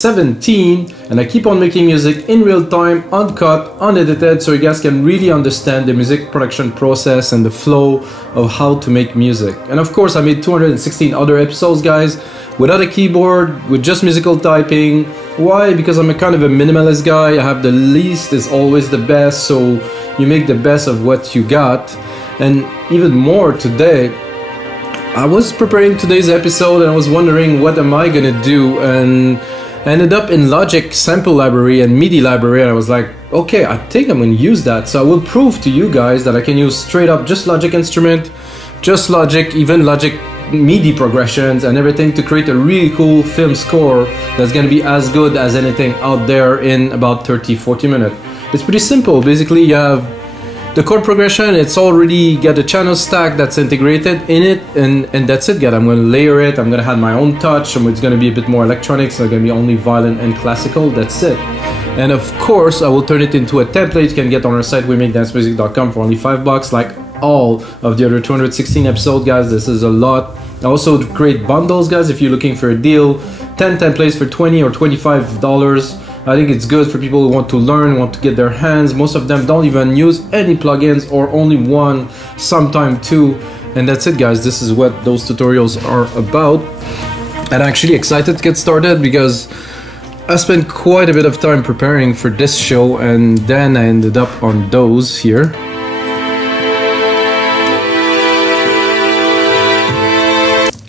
17, and I keep on making music in real time, uncut, unedited, so you guys can really understand the music production process and the flow of how to make music. And of course I made 216 other episodes, guys, without a keyboard, with just musical typing. Why? Because I'm a kind of a minimalist guy. I have the least is always the best, so you make the best of what you got. And even more today, I was preparing today's episode and I was wondering what am I gonna do, and I ended up in Logic sample library and MIDI library, and I was like, okay, I think I'm gonna use that. So I will prove to you guys that I can use straight up just Logic instrument, just Logic, even Logic MIDI progressions and everything to create a really cool film score that's gonna be as good as anything out there in about 30-40 minutes. It's pretty simple. Basically, you have the chord progression, it's already got a channel stack that's integrated in it, and that's it, guys. I'm going to layer it, I'm going to have my own touch, and it's going to be a bit more electronic, so it's going to be only violin and classical, that's it. And of course, I will turn it into a template you can get on our site, wemakedancemusic.com, for only $5, like all of the other 216 episodes, guys. This is a lot. I also create bundles, guys, if you're looking for a deal, 10 templates for $20 or $25. I think it's good for people who want to learn, want to get their hands. Most of them don't even use any plugins or only one, sometime two. And that's it, guys. This is what those tutorials are about. And I'm actually excited to get started because I spent quite a bit of time preparing for this show, and then I ended up on those here.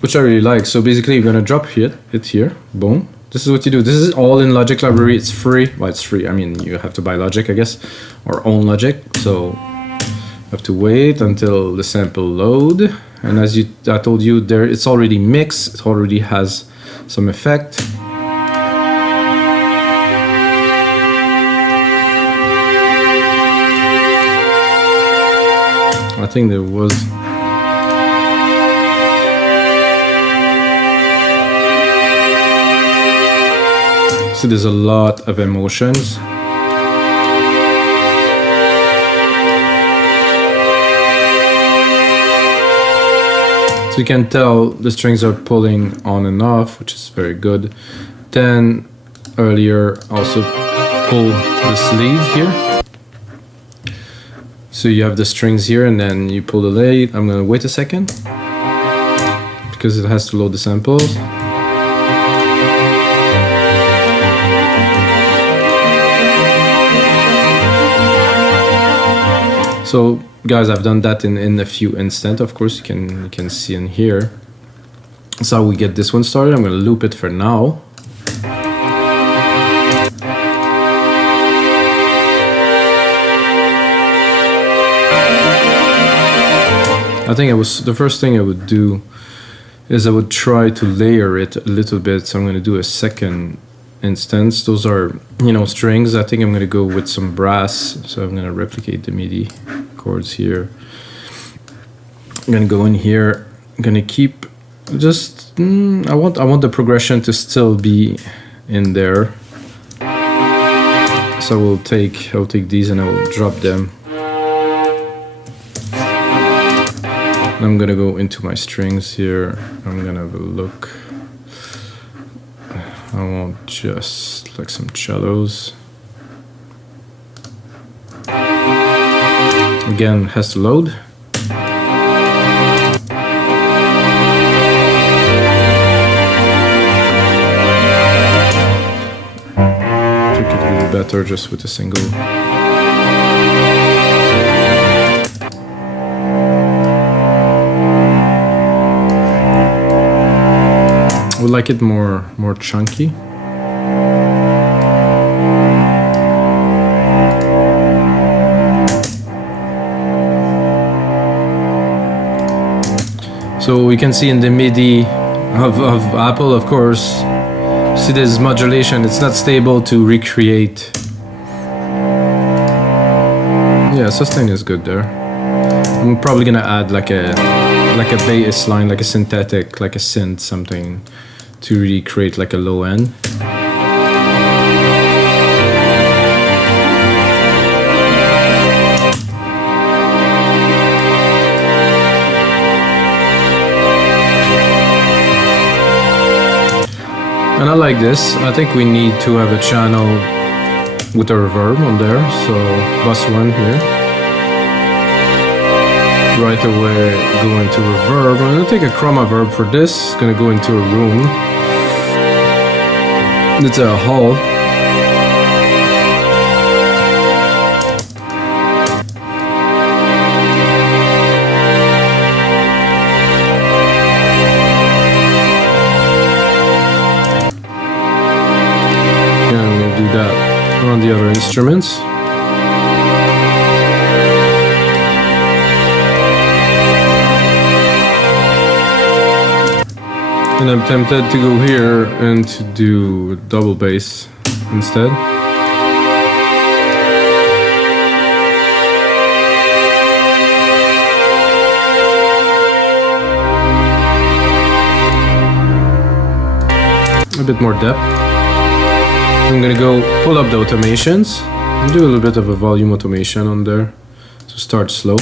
Which I really like. So basically you're gonna drop it here, boom. This is what you do. This is all in Logic library. It's free. Well, it's free. I mean, you have to buy Logic, I guess, or own Logic. So you have to wait until the sample load. And as I told you, there it's already mixed. It already has some effect. I think there was. So there's a lot of emotions. So you can tell the strings are pulling on and off, which is very good. Then earlier also pull the sleeve here. So you have the strings here and then you pull the lead. I'm gonna wait a second because it has to load the samples. So guys, I've done that in a few instants. Of course, you can see in here. That's how we get this one started. I'm gonna loop it for now. I think the first thing I would do is I would try to layer it a little bit. So I'm gonna do a second instance. Those are, strings. I think I'm gonna go with some brass. So I'm gonna replicate the MIDI chords here. I'm gonna go in here. I'm gonna keep just I want the progression to still be in there. So I'll take these and I will drop them. I'm gonna go into my strings here. I'm gonna have a look. I want just like some cellos. Again, has to load. I think it would be better just with a single. I would like it more chunky. So we can see in the MIDI of Apple, of course, see this modulation, it's not stable to recreate. Yeah, sustain is good there. I'm probably gonna add like a bass line, like a synthetic, like a synth, something to really create like a low end. And I like this. I think we need to have a channel with a reverb on there. So bus 1 here. Right away go into reverb. I'm gonna take a Chormaverb for this. It's gonna go into a room. It's a hall. On the other instruments. And I'm tempted to go here and to do double bass instead. A bit more depth. I'm gonna go pull up the automations and do a little bit of a volume automation on there. So start slow.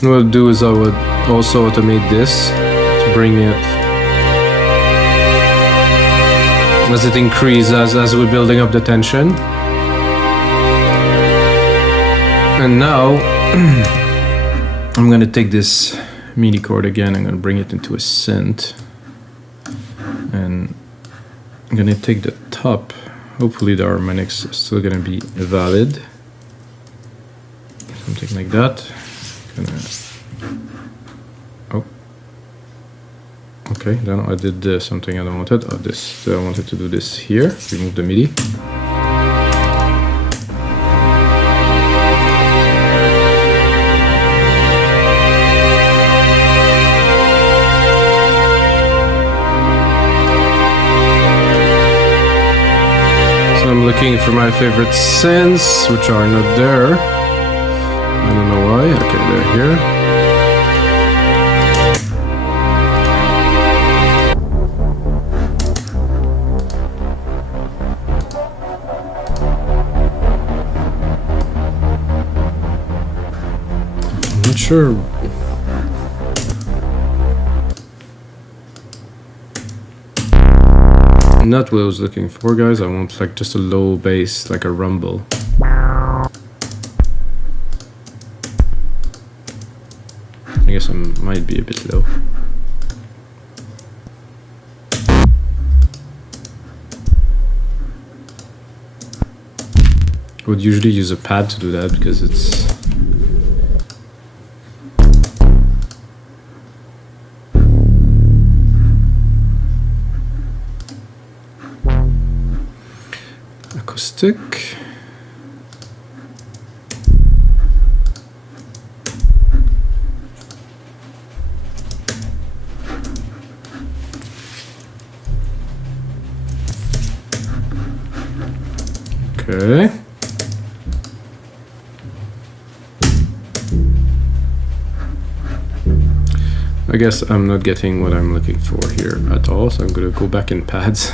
What I'll do is I would also automate this to bring it as it increases as we're building up the tension. And now I'm gonna take this MIDI chord again, I'm gonna bring it into a synth, and I'm gonna take the top. Hopefully the harmonics are still gonna be valid. Something like that. Oh, okay, then I did something I don't wanted. Oh, this. So I wanted to do this here. Remove the MIDI. So I'm looking for my favorite synths, which are not there. I don't know why. Okay, they're here. I'm not sure. Not what I was looking for, guys. I want like just a low bass, like a rumble. I guess I might be a bit low. I would usually use a pad to do that because it's acoustic. Okay. I guess I'm not getting what I'm looking for here at all, so I'm gonna go back in pads.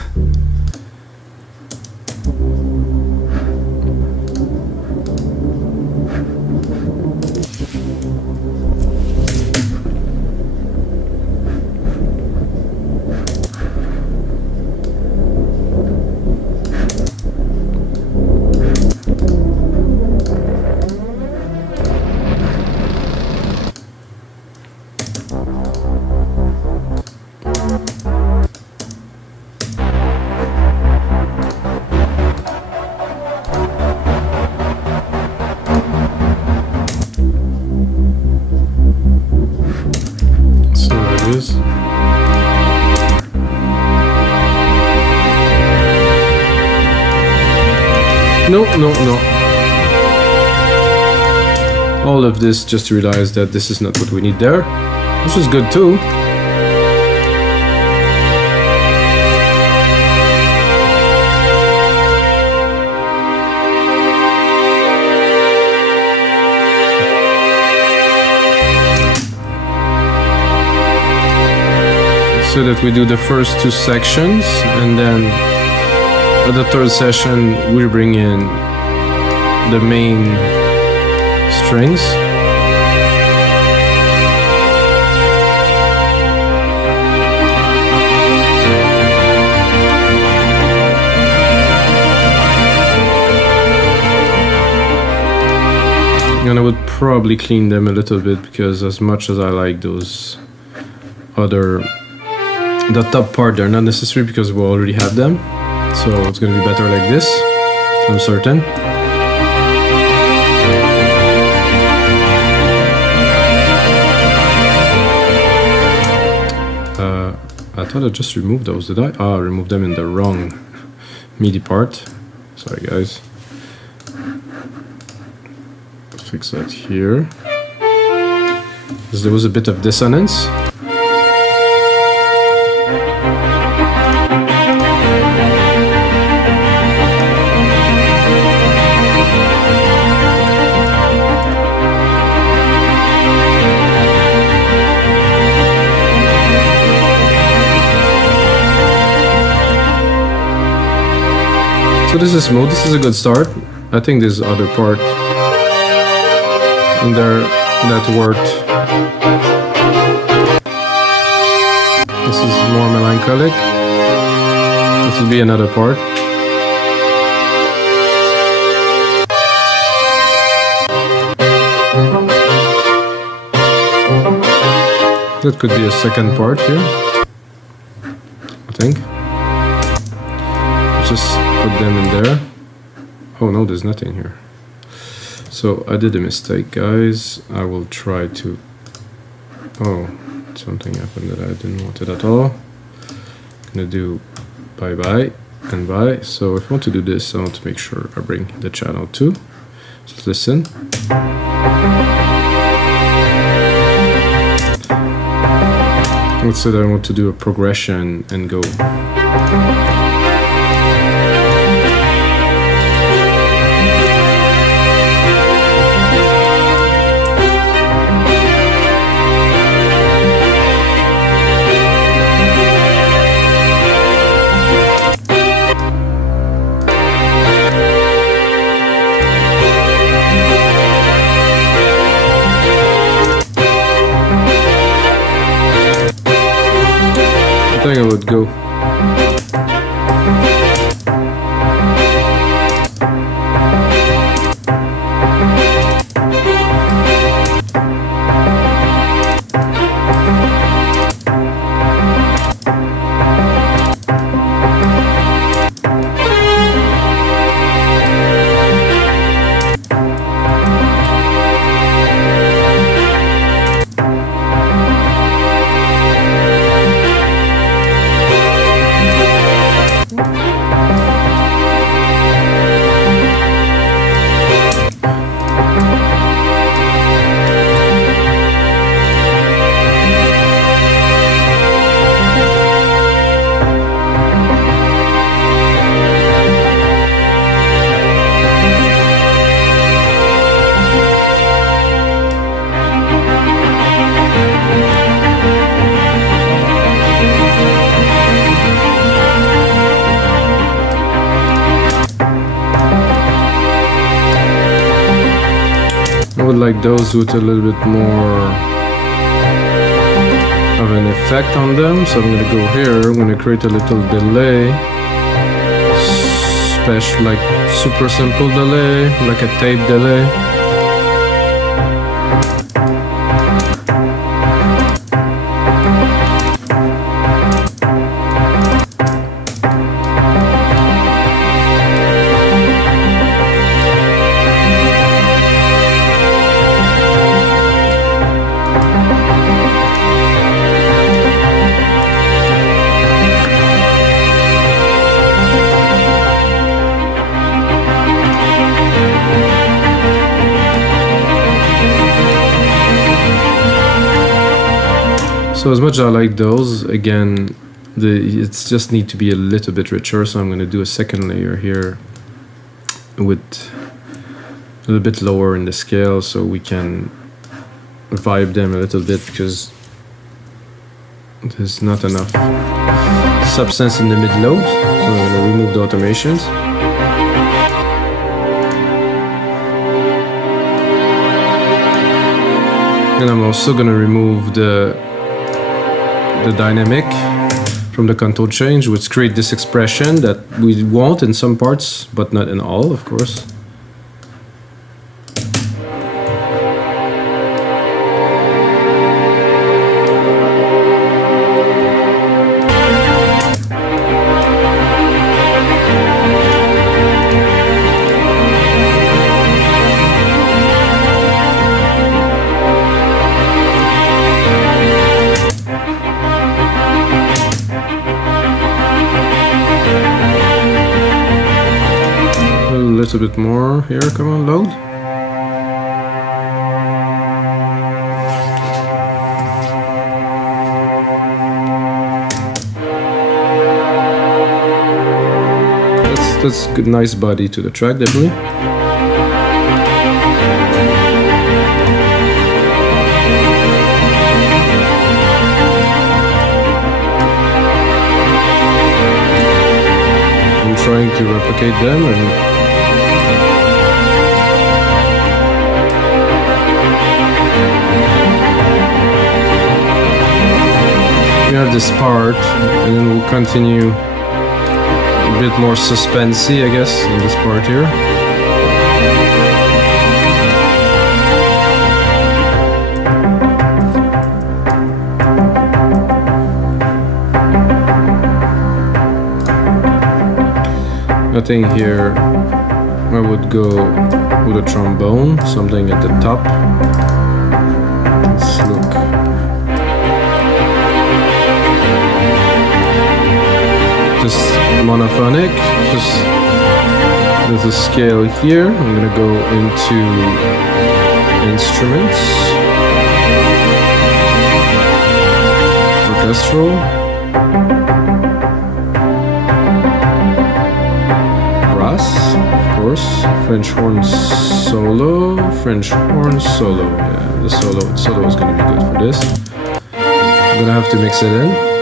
No. All of this just to realize that this is not what we need there. This is good too. So that we do the first two sections, and then at the third session we bring in the main strings. And I would probably clean them a little bit, because as much as I like those other, the top part, they're not necessary because we already have them. So it's gonna be better like this, I'm certain. I thought I just removed those, did I? Ah, I removed them in the wrong MIDI part. Sorry guys. Fix that here, because there was a bit of dissonance. So this is smooth, this is a good start. I think this other part in there that worked. This is more melancholic. This will be another part. That could be a second part here, I think. Just put them in there. Oh no, there's nothing here. So I did a mistake, guys. I will try to... Oh, something happened that I didn't want it at all. I'm gonna do bye bye and bye. So if I want to do this, I want to make sure I bring the channel too. Just listen. Let's say that I want to do a progression and go. I think I would go. I would like those with a little bit more of an effect on them, so I'm going to go here, I'm going to create a little delay, special, like super simple delay, like a tape delay. So as much as I like those, again, it's just need to be a little bit richer, so I'm going to do a second layer here with a little bit lower in the scale so we can vibe them a little bit, because there's not enough substance in the mid-load, so I'm going to remove the automations. And I'm also going to remove the dynamic from the contour change, which create this expression that we want in some parts, but not in all, of course. A little bit more here, come on, load. That's good, nice body to the track, definitely. I'm trying to replicate them and we have this part, and then we'll continue a bit more suspensey, I guess, in this part here. I think here I would go with a trombone, something at the top. Let's look. Just monophonic, just with a scale here. I'm gonna go into instruments, orchestral, brass, of course, French horn solo, yeah, the solo is gonna be good for this. I'm gonna have to mix it in.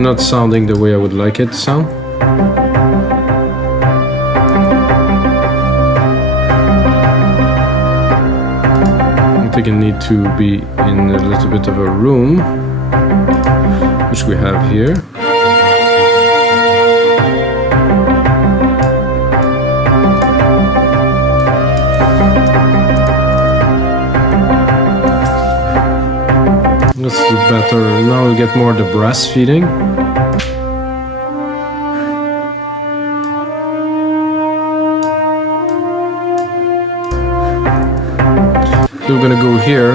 Not sounding the way I would like it to sound. I think I need to be in a little bit of a room, which we have here. Let's do better. Now we get more the brass feeding. So we're gonna go here.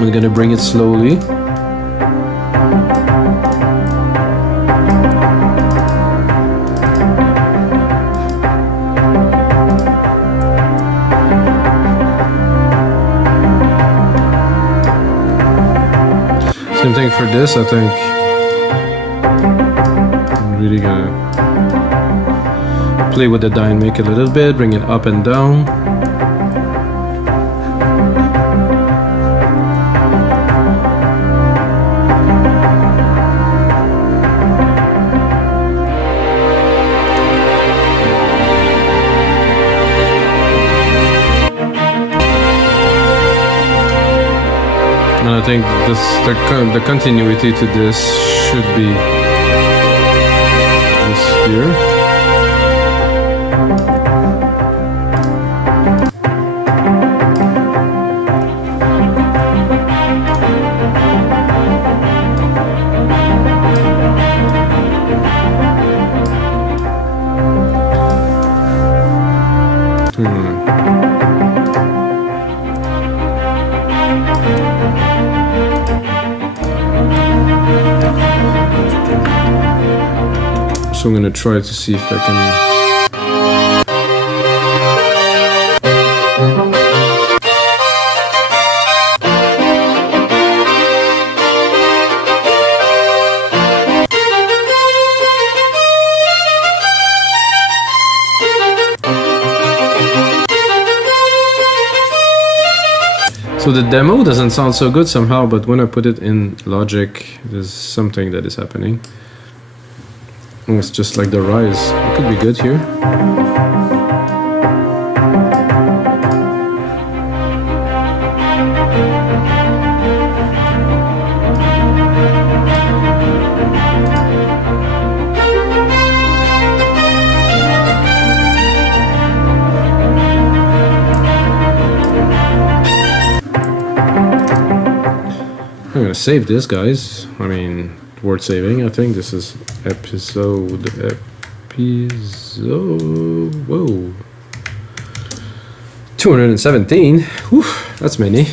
We're gonna bring it slowly. Same thing for this, I think. I'm really gonna play with the dynamic a little bit, bring it up and down. And I think the continuity to this should be this here. So I'm gonna try to see if I can So the demo doesn't sound so good somehow, but when I put it in Logic, there's something that is happening. And it's just like the rise. It could be good here. I'm gonna save this, guys. I mean, worth saving. I think this is episode. Whoa. 217. Whew, that's many.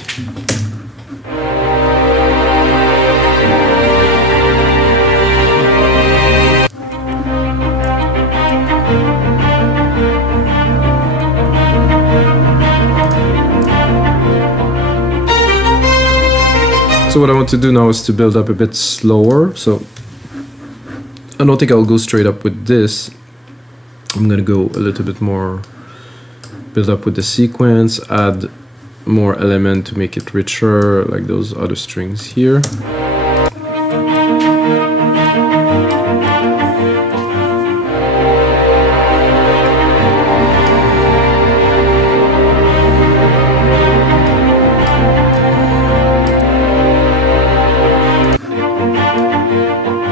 So what I want to do now is to build up a bit slower. So I don't think I'll go straight up with this. I'm gonna go a little bit more, build up with the sequence, add more element to make it richer, like those other strings here.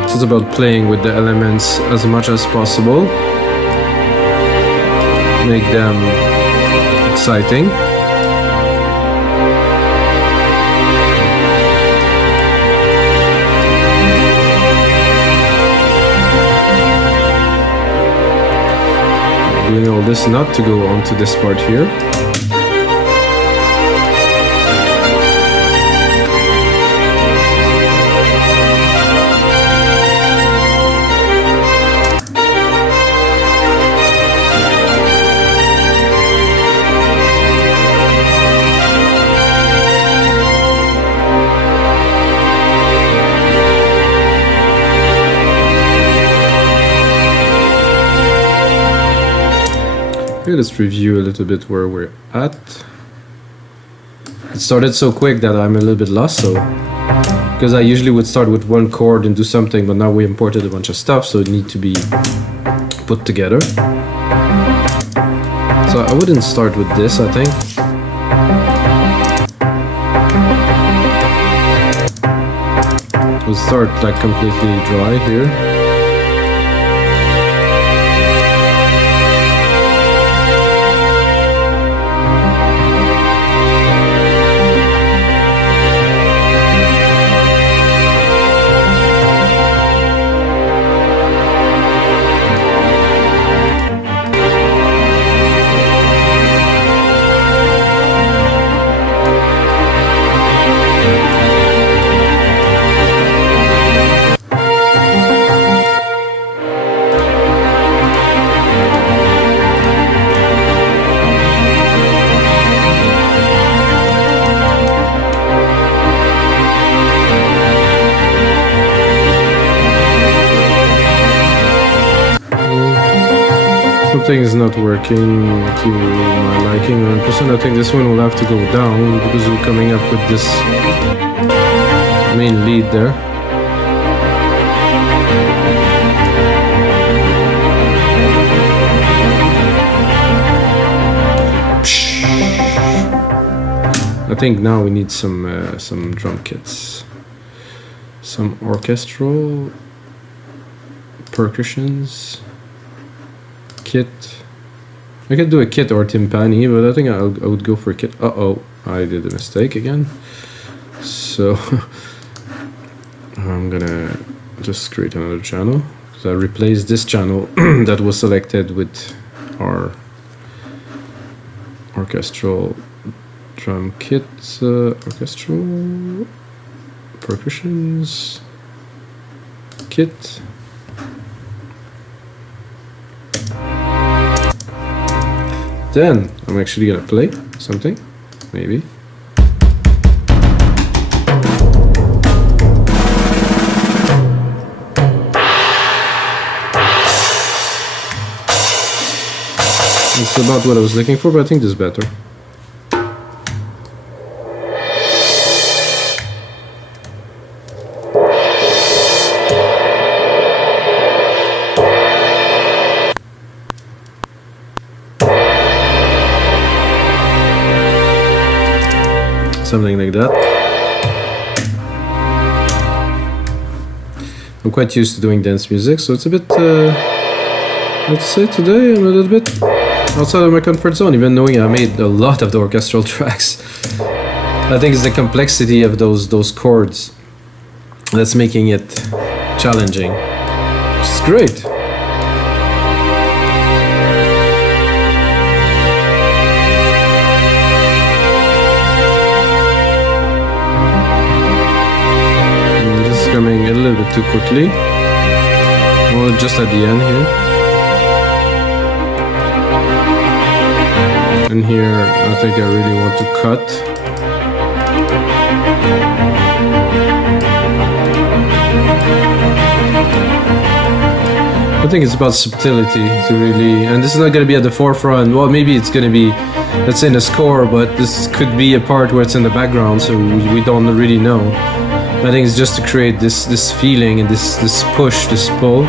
It's about playing with the elements as much as possible, make them exciting. Doing all this not to go on to this part here. Okay, let's review a little bit where we're at. It started so quick that I'm a little bit lost, so because I usually would start with one chord and do something, but now we imported a bunch of stuff, so it needs to be put together. So I wouldn't start with this, I think. We'll start like completely dry here. Something is not working to my liking 100%. I think this one will have to go down because we're coming up with this main lead there. I think now we need some drum kits, some orchestral percussions. Kit. I could do a kit or timpani, but I think I would go for a kit. Uh-oh, I did a mistake again. So I'm gonna just create another channel. So I replaced this channel that was selected with our orchestral drum kit, orchestral percussions kit. Then I'm actually gonna play something, maybe. It's about what I was looking for, but I think this is better. something like that. I'm quite used to doing dance music, so it's a bit, let's say today I'm a little bit outside of my comfort zone, even knowing I made a lot of the orchestral tracks. I think it's the complexity of those chords that's making it challenging. It's great. Coming a little bit too quickly. Well, just at the end here. And here, I think I really want to cut. I think it's about subtlety to really, and this is not going to be at the forefront. Well, maybe it's going to be, let's say, in the score, but this could be a part where it's in the background, so we don't really know. I think it's just to create this feeling and this push, this pull.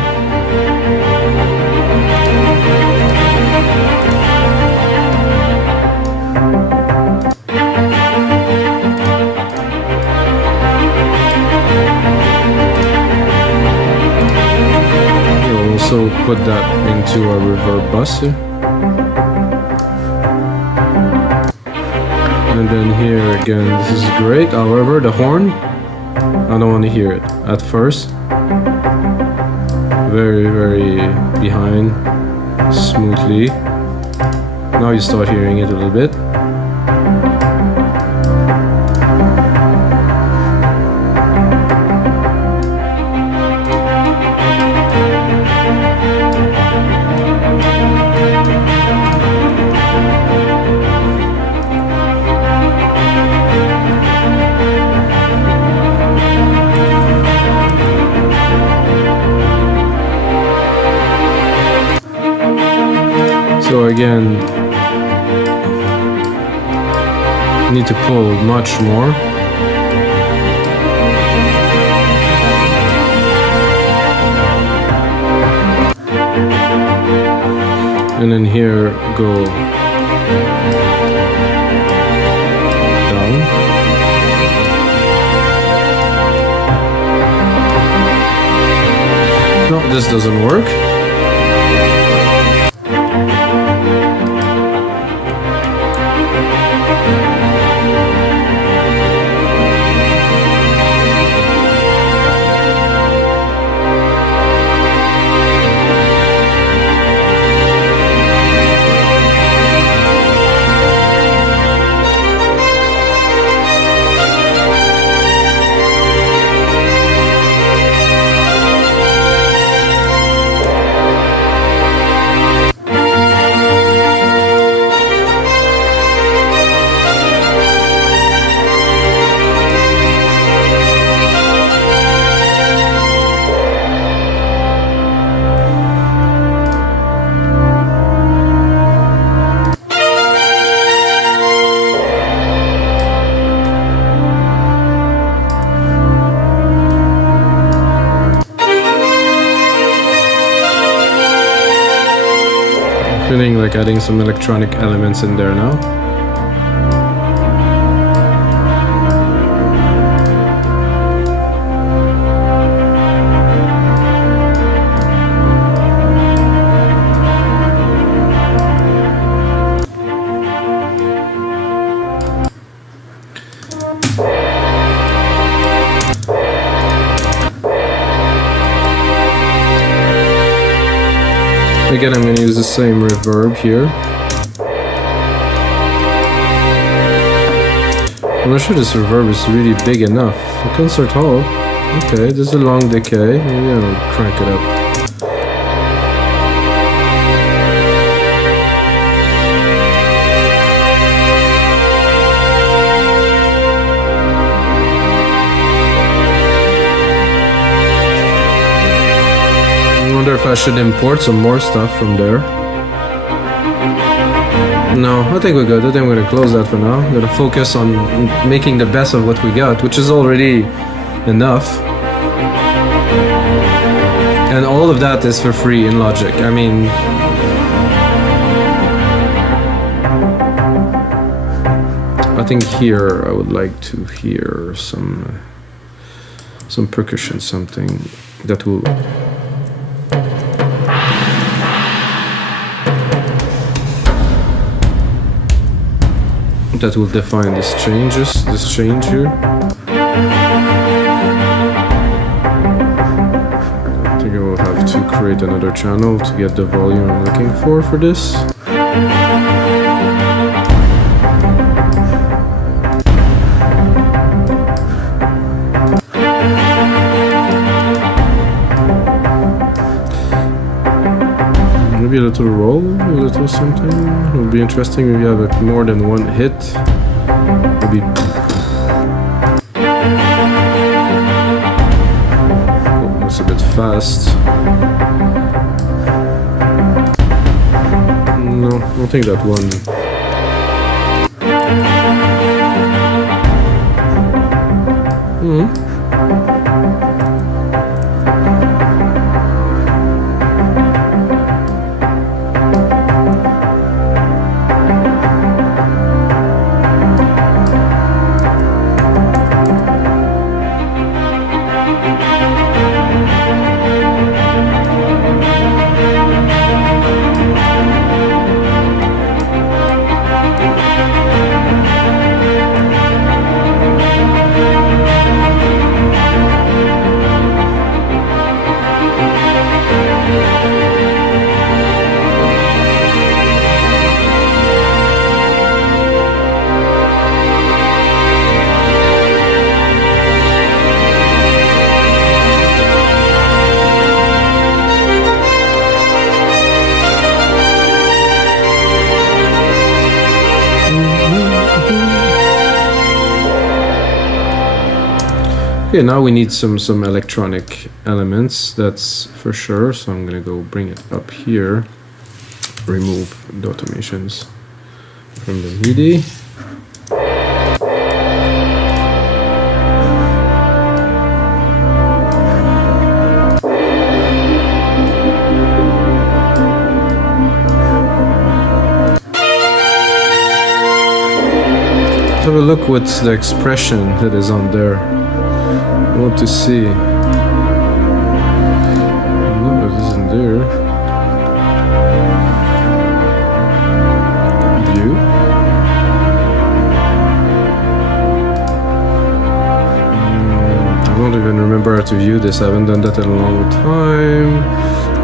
We'll also put that into our reverb bus here. And then here again, this is great. However, the horn, I don't want to hear it at first. Very, very behind, smoothly. Now you start hearing it a little bit. So again, you need to pull much more. And then here go down. No, this doesn't work. Feeling like adding some electronic elements in there now. Again, I'm going to use the same reverb here. I'm not sure this reverb is really big enough. A concert hall. Okay, this is a long decay. Maybe I'll crank it up. I wonder if I should import some more stuff from there. No, I think we're good. I think we're gonna close that for now. We're gonna focus on making the best of what we got, which is already enough. And all of that is for free in Logic. I mean, I think here I would like to hear some percussion, something that will define this change here. I think I will have to create another channel to get the volume I'm looking for this. Maybe a little roll, a little something. It would be interesting if you have more than one hit. Maybe. Oh, that's a bit fast. No, I don't think that one. Okay, now we need some electronic elements, that's for sure. So I'm gonna go bring it up here, remove the automations from the MIDI. Have a look what's the expression that is on there. I want to see. No, it isn't there. View. I don't even remember how to view this. I haven't done that in a long time.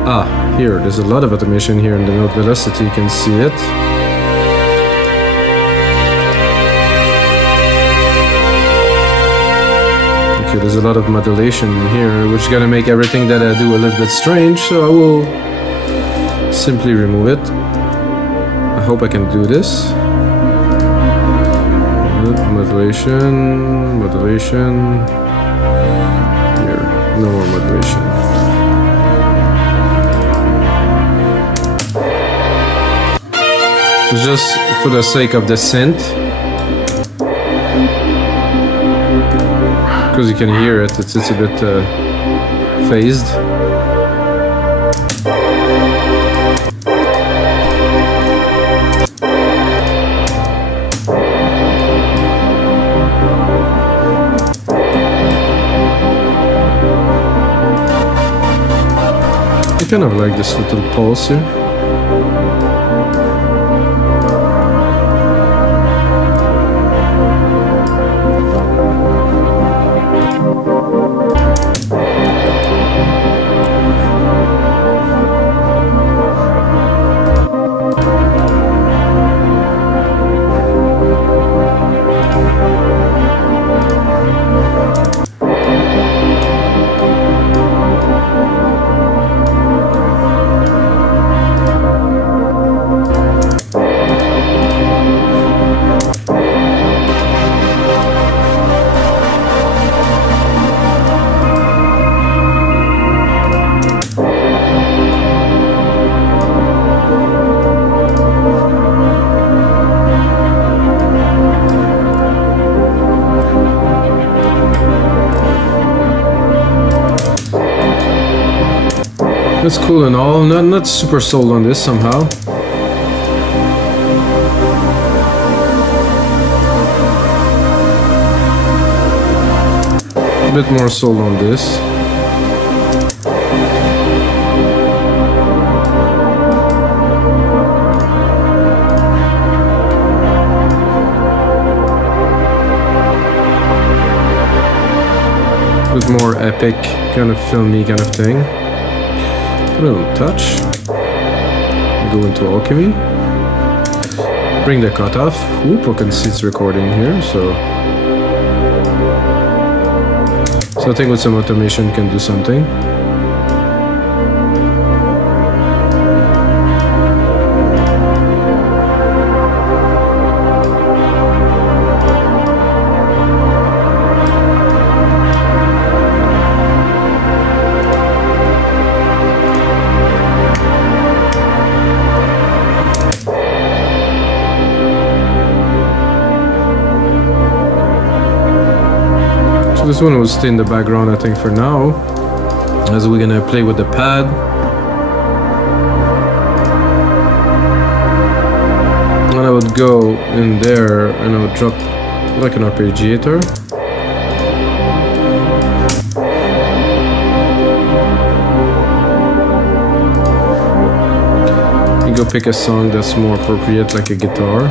Ah, here. There's a lot of automation here in the note velocity. You can see it. There's a lot of modulation here, which is gonna make everything that I do a little bit strange, so I will simply remove it. I hope I can do this. Modulation, modulation. Here, no more modulation. Just for the sake of the synth. Because you can hear it, it's a bit phased. I kind of like this little pulse here. That's cool and all, not super sold on this somehow. bit more sold on this. Bit more epic, kind of filmy kind of thing. Put it on touch. Go into alchemy. Bring the cut off. Whoop, I can see it's recording here, so I think with some automation can do something. This one will stay in the background, I think, for now, as we're gonna play with the pad. And I would go in there and I would drop like an arpeggiator. And go pick a song that's more appropriate, like a guitar.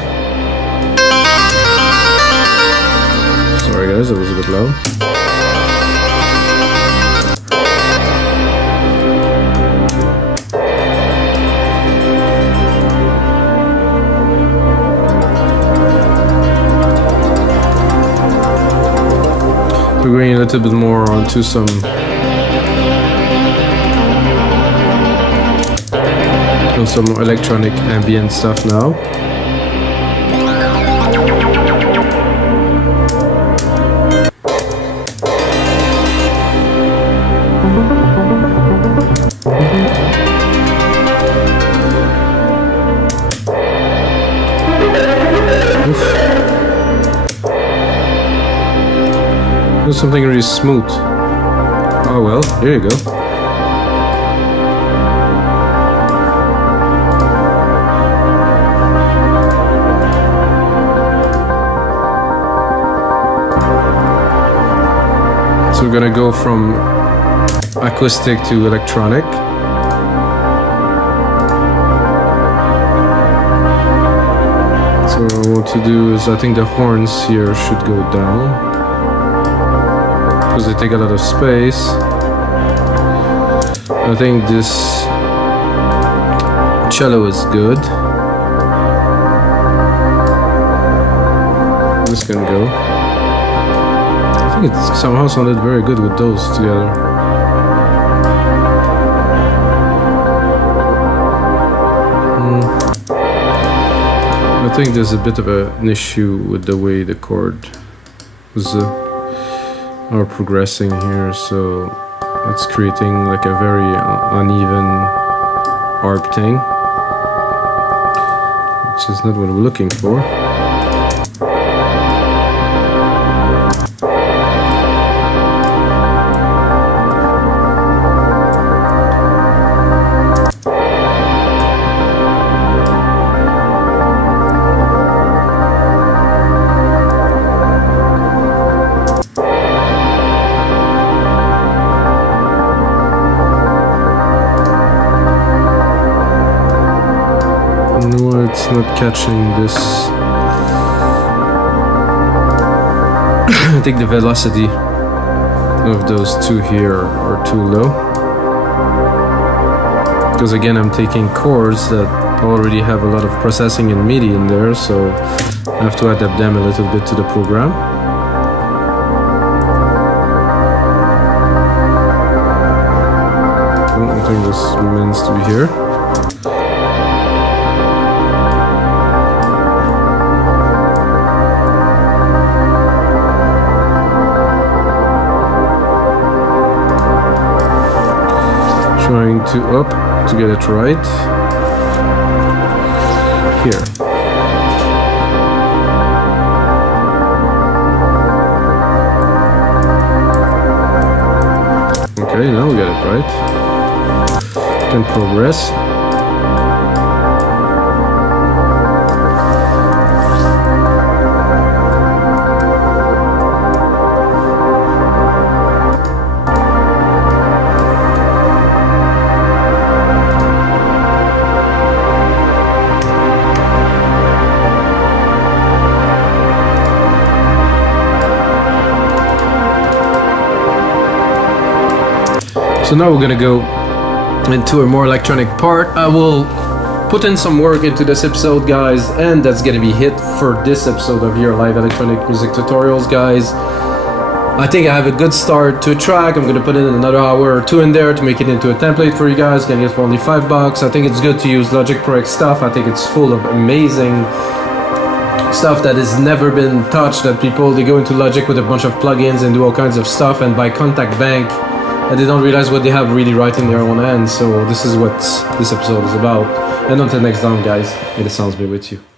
Sorry guys, that was a bit loud. We're going a little bit more onto some electronic ambient stuff now. Something really smooth. Oh well, here you go. So we're gonna go from acoustic to electronic. So what I want to do is, I think the horns here should go down, because they take a lot of space. I think this cello is good. This can go. I think it somehow sounded very good with those together. I think there's a bit of an issue with the way the chords are progressing here, so it's creating like a very uneven arcing, which is not what we're looking for. It's not catching this. I think the velocity of those two here are too low, because again I'm taking chords that already have a lot of processing and MIDI in there, so I have to adapt them a little bit to the program. I think this means to be here. Trying to up to get it right here. Okay, now we get it right. Can progress. So now we're gonna go into a more electronic part. I will put in some work into this episode, guys, and that's gonna be it for this episode of your live electronic music tutorials, guys. I think I have a good start to a track. I'm gonna put in another hour or two in there to make it into a template for you guys. Can get for only $5. I think it's good to use Logic Pro X stuff. I think it's full of amazing stuff that has never been touched, that people, they go into Logic with a bunch of plugins and do all kinds of stuff and buy Contact Bank, and they don't realize what they have really right in their own hands. So this is what this episode is about. And until next time, guys, may the sounds be with you.